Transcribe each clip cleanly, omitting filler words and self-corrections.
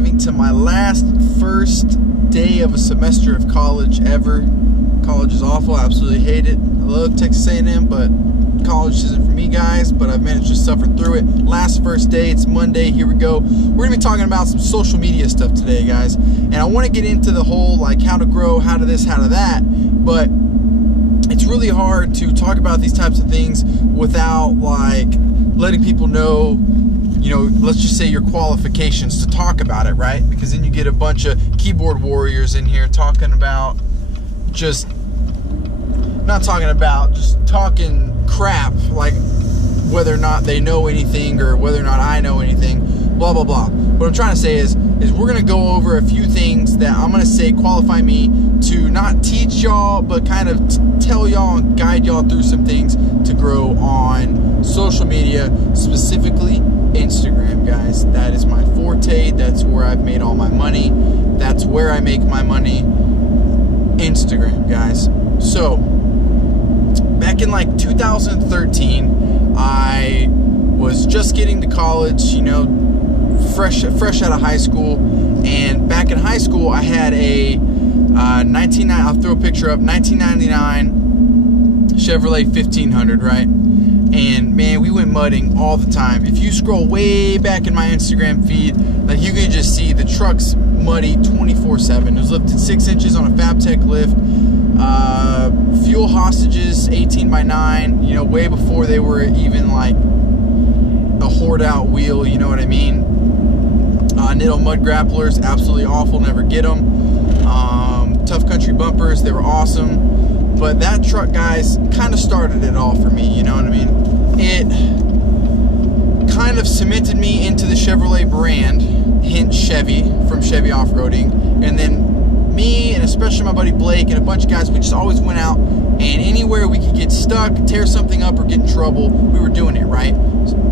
arriving to my first day of a semester of college ever. College is awful. I absolutely hate it. I love Texas A&M, but college isn't for me, guys, but I've managed to suffer through it. First day, it's Monday. Here we go. We're gonna be talking about some social media stuff today, guys, and I want to get into the whole like how to grow, how to this, how to that, but it's really hard to talk about these types of things without like letting people know, you know, let's just say your qualifications to talk about it, right? Because then you get a bunch of keyboard warriors in here talking about just talking crap, like whether or not they know anything or whether or not I know anything, blah blah blah. What I'm trying to say is we're gonna go over a few things that I'm gonna say qualify me to not teach y'all, but kind of tell y'all and guide y'all through some things to grow on social media, specifically Instagram, guys. That is my forte. That's where I've made all my money. That's where I make my money. Instagram, guys. So back in like 2013, I was just getting to college, you know, fresh out of high school. And back in high school, I had a I'll throw a picture up, 1999 Chevrolet 1500, right? And man, we went mudding all the time. If you scroll way back in my Instagram feed, like you can just see the truck's muddy 24/7. It was lifted 6 inches on a FabTech lift. Fuel hostages 18x9, you know, way before they were even like a hoard out wheel, you know what I mean? Nitto mud grapplers, absolutely awful, never get them. Tough country bumpers, they were awesome. But that truck, guys, kind of started it all for me, you know what I mean? It kind of cemented me into the Chevrolet brand, hence Chevy, from Chevy Off-Roading. And then me, and especially my buddy Blake and a bunch of guys, we just always went out, and anywhere we could get stuck, tear something up, or get in trouble, we were doing it, right?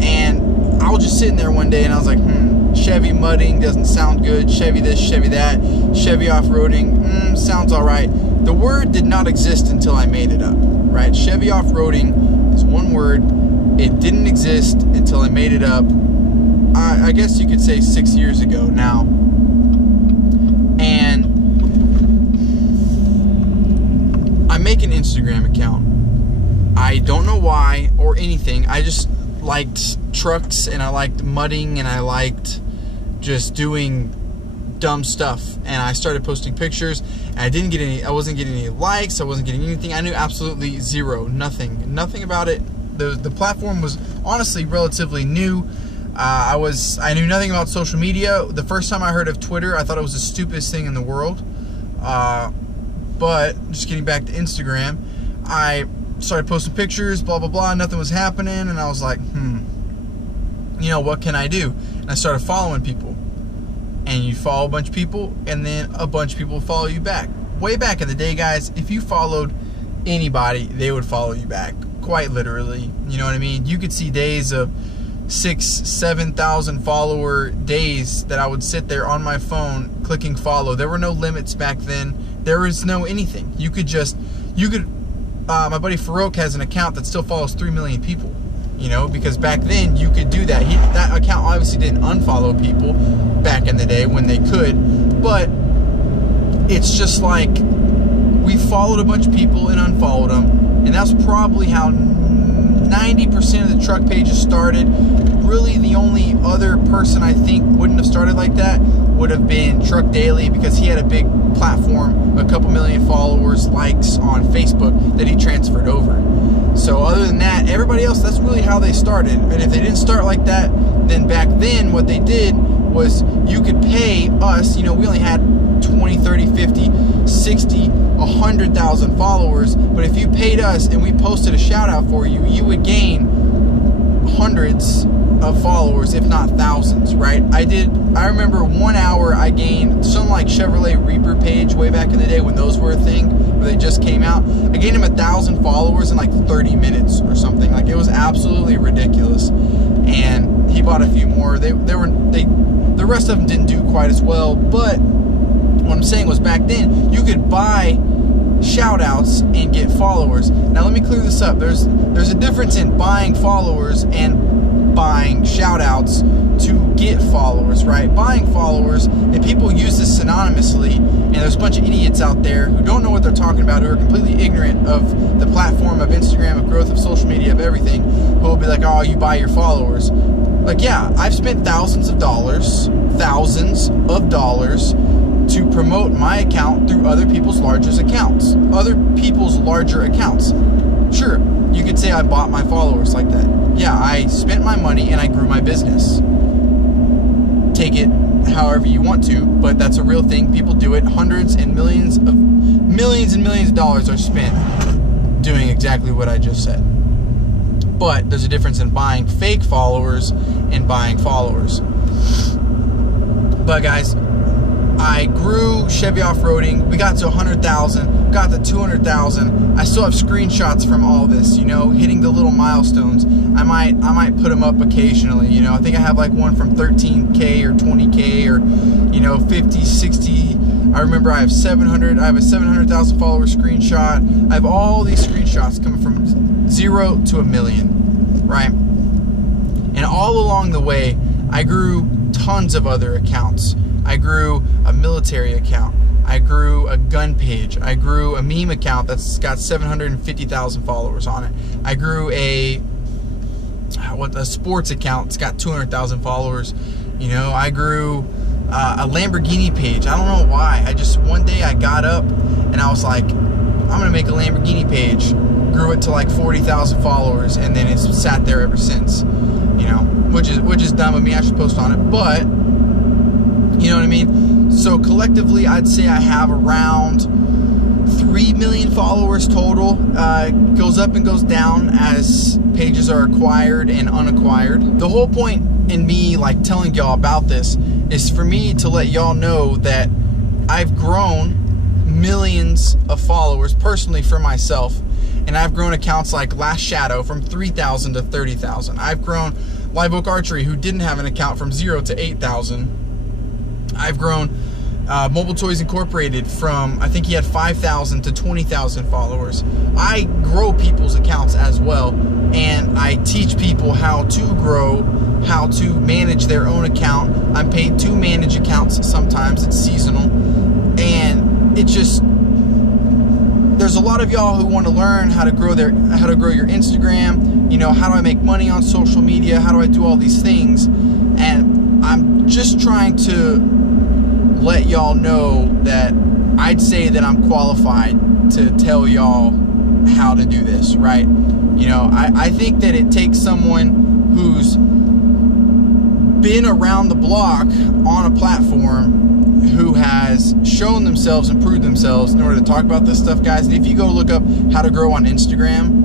And I was just sitting there one day, and I was like, Chevy mudding doesn't sound good. Chevy this, Chevy that. Chevy off-roading, sounds all right. The word did not exist until I made it up, right? Chevy off-roading is one word. It didn't exist until I made it up, I guess you could say 6 years ago now. And I make an Instagram account. I don't know why or anything. I just liked trucks, and I liked mudding, and I liked just doing dumb stuff. And I started posting pictures, and I wasn't getting any likes, I wasn't getting anything. I knew absolutely zero, nothing about it. The platform was honestly relatively new. I knew nothing about social media. The first time I heard of Twitter, I thought it was the stupidest thing in the world. But just getting back to Instagram, I started posting pictures, blah blah blah, nothing was happening, and I was like, you know, what can I do? And I started following people, and you follow a bunch of people, and then a bunch of people follow you back. Way back in the day, guys, if you followed anybody, they would follow you back, quite literally, you know what I mean? You could see days of 6,000-7,000 follower days that I would sit there on my phone clicking follow. There were no limits back then. There was no anything. You could my buddy Farouk has an account that still follows 3 million people, you know, because back then you could do that. That account obviously didn't unfollow people back in the day when they could, but it's just like we followed a bunch of people and unfollowed them, and that's probably how 90% of the truck pages started. Really, the only other person I think wouldn't have started like that would have been Truck Daily, because he had a big platform, a couple million followers, likes on Facebook that he transferred over. So other than that, everybody else, that's really how they started. And if they didn't start like that, then back then what they did was you could pay us, you know, we only had 20, 30, 50, 60, 100,000 followers, but if you paid us and we posted a shout out for you, you would gain hundreds of followers, if not thousands, right? I remember 1 hour I gained some like Chevrolet Reaper page way back in the day when those were a thing, where they just came out. I gained him 1,000 followers in like 30 minutes or something. Like, it was absolutely ridiculous. And he bought a few more. The rest of them didn't do quite as well, but what I'm saying was back then you could buy shout outs and get followers. Now let me clear this up. There's a difference in buying followers and buying shout outs to get followers, right? Buying followers, and people use this synonymously, and there's a bunch of idiots out there who don't know what they're talking about, who are completely ignorant of the platform of Instagram, of growth, of social media, of everything, who will be like, oh, you buy your followers. Like, yeah, I've spent thousands of dollars to promote my account through other people's larger accounts. Sure, you could say I bought my followers like that. Yeah, I spent my money and I grew my business. Take it however you want to, but that's a real thing. People do it. Hundreds and millions of dollars are spent doing exactly what I just said. But there's a difference in buying fake followers and buying followers. But guys, I grew Chevy Off-Roading. We got to 100,000, got to 200,000. I still have screenshots from all this, you know, hitting the little milestones. I might put them up occasionally, you know. I think I have like one from 13K or 20K or, you know, 50, 60. I remember I have a 700,000 follower screenshot. I have all these screenshots coming from 0 to 1 million, right? And all along the way, I grew tons of other accounts. I grew a military account. I grew a gun page. I grew a meme account that's got 750,000 followers on it. I grew a sports account. It's got 200,000 followers. You know, I grew a Lamborghini page. I don't know why. One day I got up and I was like, I'm gonna make a Lamborghini page. Grew it to like 40,000 followers, and then it's sat there ever since. You know, which is dumb of me. I should post on it, but you know what I mean? So collectively, I'd say I have around 3 million followers total. Goes up and goes down as pages are acquired and unacquired. The whole point in me like telling y'all about this is for me to let y'all know that I've grown millions of followers personally for myself. And I've grown accounts like Last Shadow from 3,000 to 30,000. I've grown Live Oak Archery, who didn't have an account, from 0 to 8,000. I've grown Mobile Toys Incorporated from, I think he had 5,000 to 20,000 followers. I grow people's accounts as well, and I teach people how to grow, how to manage their own account. I'm paid to manage accounts sometimes. It's seasonal, and it just, there's a lot of y'all who want to learn how to grow your Instagram. You know, how do I make money on social media? How do I do all these things? And I'm just trying to let y'all know that I'd say that I'm qualified to tell y'all how to do this, right? You know, I think that it takes someone who's been around the block on a platform, who has shown themselves and proved themselves in order to talk about this stuff, guys. And if you go look up how to grow on Instagram,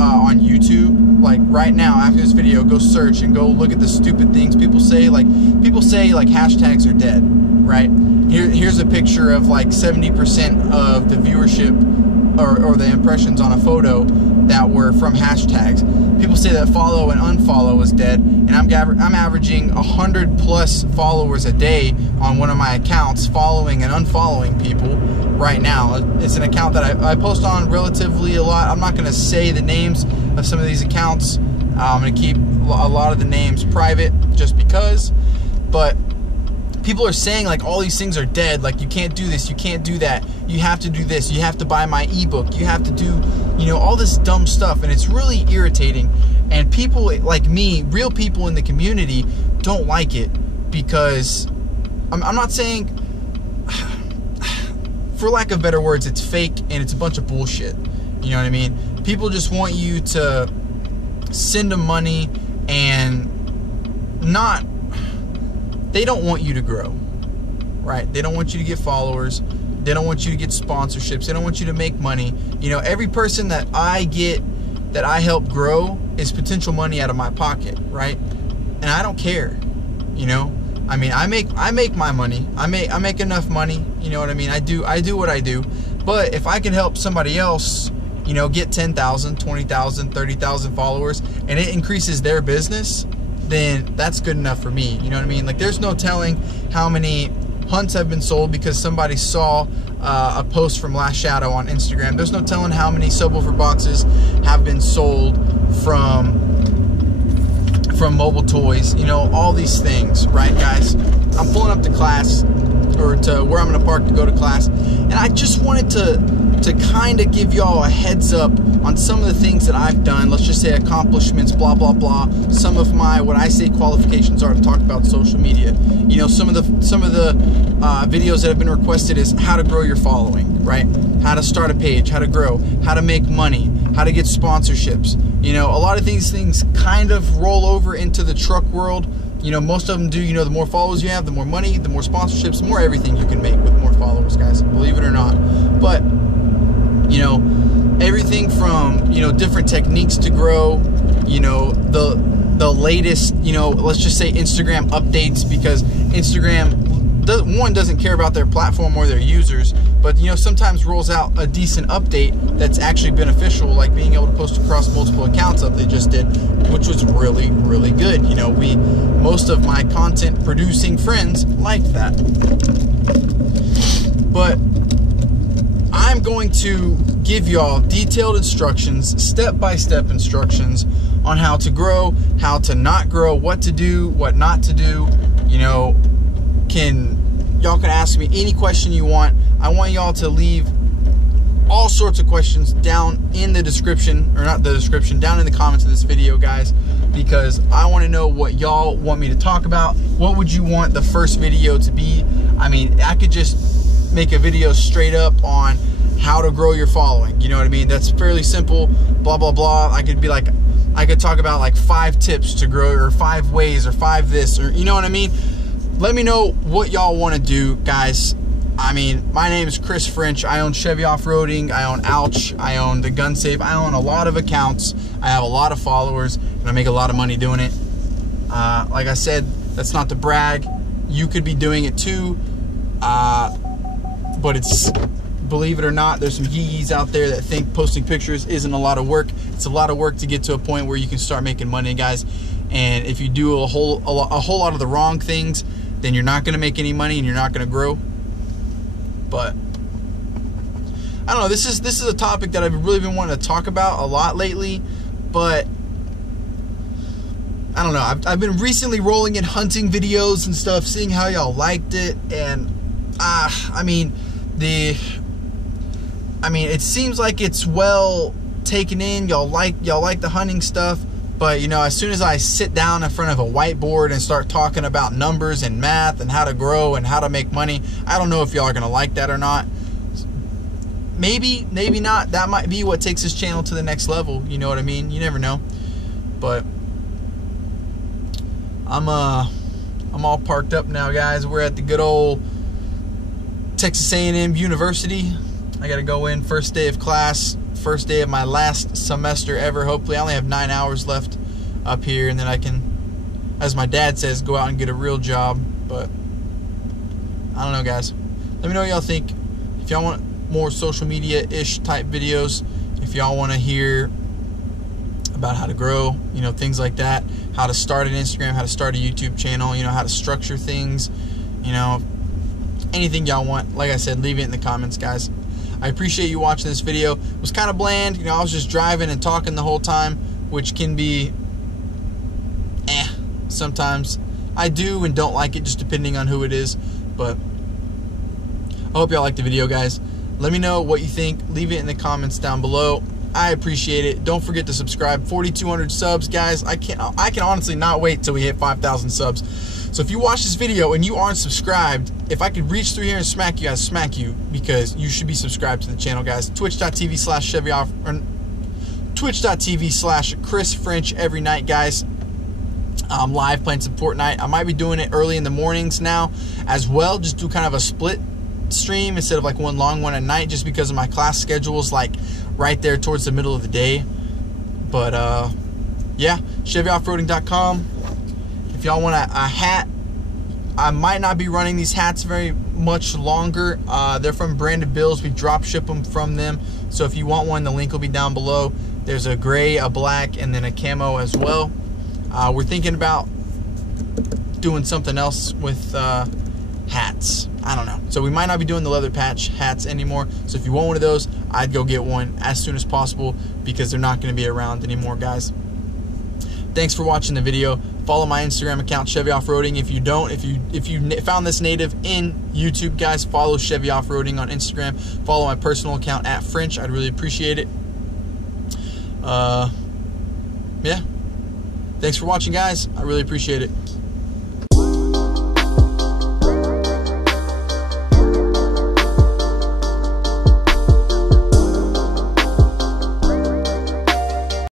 on YouTube, like right now after this video, go search and go look at the stupid things people say. Like, people say like hashtags are dead, right? Here's a picture of like 70% of the viewership or the impressions on a photo that were from hashtags. People say that follow and unfollow is dead, and I'm averaging 100+ followers a day on one of my accounts, following and unfollowing people right now. It's an account that I post on relatively a lot. I'm not going to say the names of some of these accounts. I'm going to keep a lot of the names private just because, but people are saying like all these things are dead, like you can't do this, you can't do that, you have to do this, you have to buy my ebook, you have to do, you know, all this dumb stuff, and it's really irritating. And people like me, real people in the community, don't like it because I'm not saying, for lack of better words, it's fake and it's a bunch of bullshit. You know what I mean? People just want you to send them money and not, they don't want you to grow, right? They don't want you to get followers. They don't want you to get sponsorships. They don't want you to make money. You know, every person that I get, that I help grow, is potential money out of my pocket, right? And I don't care, you know? I mean, I make my money. I make enough money, you know what I mean? I do what I do. But if I can help somebody else, you know, get 10,000, 20,000, 30,000 followers, and it increases their business, then that's good enough for me. You know what I mean? Like, there's no telling how many hunts have been sold because somebody saw a post from Last Shadow on Instagram. There's no telling how many subwoofer boxes have been sold from from mobile toys, you know, all these things, right, guys? I'm pulling up to class, or to where I'm going to park to go to class, and I just wanted to kind of give y'all a heads up on some of the things that I've done. Let's just say accomplishments, blah blah blah. Some of my, what I say qualifications are to talk about social media. You know, some of the videos that have been requested is how to grow your following, right? How to start a page, how to grow, how to make money, how to get sponsorships. You know, a lot of these things kind of roll over into the truck world. You know, most of them do. You know, the more followers you have, the more money, the more sponsorships, the more everything you can make with more followers, guys, believe it or not. But, you know, everything from, you know, different techniques to grow, you know, the latest, you know, let's just say Instagram updates, because Instagram, one, doesn't care about their platform or their users, but, you know, sometimes rolls out a decent update that's actually beneficial, like being able to post across multiple accounts that they just did, which was really, really good. You know, most of my content producing friends liked that. But I'm going to give y'all detailed instructions, step-by-step instructions on how to grow, how to not grow, what to do, what not to do. You know, y'all can ask me any question you want. I want y'all to leave all sorts of questions down in the description, or not the description, down in the comments of this video, guys, because I want to know what y'all want me to talk about. What would you want the first video to be? I mean, I could just make a video straight up on how to grow your following. You know what I mean? That's fairly simple, blah, blah, blah. I could talk about like 5 tips to grow, or 5 ways, or 5 this, or you know what I mean? Let me know what y'all want to do, guys. I mean, my name is Chris French. I own Chevy Off-Roading. I own Ouch. I own the Gun Safe. I own a lot of accounts. I have a lot of followers, and I make a lot of money doing it. Like I said, that's not to brag. You could be doing it too. But it's, believe it or not, there's some yee-yees out there that think posting pictures isn't a lot of work. It's a lot of work to get to a point where you can start making money, guys. And if you do a whole lot of the wrong things, then you're not going to make any money and you're not going to grow. But I don't know, this is a topic that I've really been wanting to talk about a lot lately, but I don't know. I've been recently rolling in hunting videos and stuff, seeing how y'all liked it, and I mean, it seems like it's well taken in. Y'all like the hunting stuff. But, you know, as soon as I sit down in front of a whiteboard and start talking about numbers and math and how to grow and how to make money, I don't know if y'all are going to like that or not. Maybe, maybe not. That might be what takes this channel to the next level. You know what I mean? You never know. But I'm all parked up now, guys. We're at the good old Texas A&M University. I got to go in first day of class. First day of my last semester ever. Hopefully I only have 9 hours left up here, and then I can, as my dad says, go out and get a real job. But I don't know, guys. Let me know what y'all think. If y'all want more social media-ish type videos, if y'all want to hear about how to grow, you know, things like that, how to start an Instagram, how to start a YouTube channel, you know, how to structure things, you know, anything y'all want, like I said, leave it in the comments, guys. I appreciate you watching this video. It was kind of bland. You know, I was just driving and talking the whole time, which can be sometimes. I do and don't like it, just depending on who it is. But I hope y'all liked the video, guys. Let me know what you think. Leave it in the comments down below. I appreciate it. Don't forget to subscribe. 4,200 subs, guys. I can honestly not wait till we hit 5,000 subs. So if you watch this video and you aren't subscribed, if I could reach through here and smack you, I'd smack you, because you should be subscribed to the channel, guys. Twitch.tv/ChevyOff, or Twitch.tv/Chris French every night, guys. I'm live playing some Fortnite. I might be doing it early in the mornings now as well. Just do kind of a split stream instead of like one long one at night, just because of my class schedules, like right there towards the middle of the day. But yeah, ChevyOffroading.com. If y'all want a hat, I might not be running these hats very much longer. They're from Branded Bills. We drop ship them from them. So if you want one, the link will be down below. There's a gray, a black, and then a camo as well. We're thinking about doing something else with hats. I don't know. So we might not be doing the leather patch hats anymore. So if you want one of those, I'd go get one as soon as possible, because they're not going to be around anymore, guys. Thanks for watching the video. Follow my Instagram account, Chevy Offroading. If you don't, if you found this native in YouTube, guys, follow Chevy Offroading on Instagram. Follow my personal account at French. I'd really appreciate it. Yeah. Thanks for watching, guys. I really appreciate it.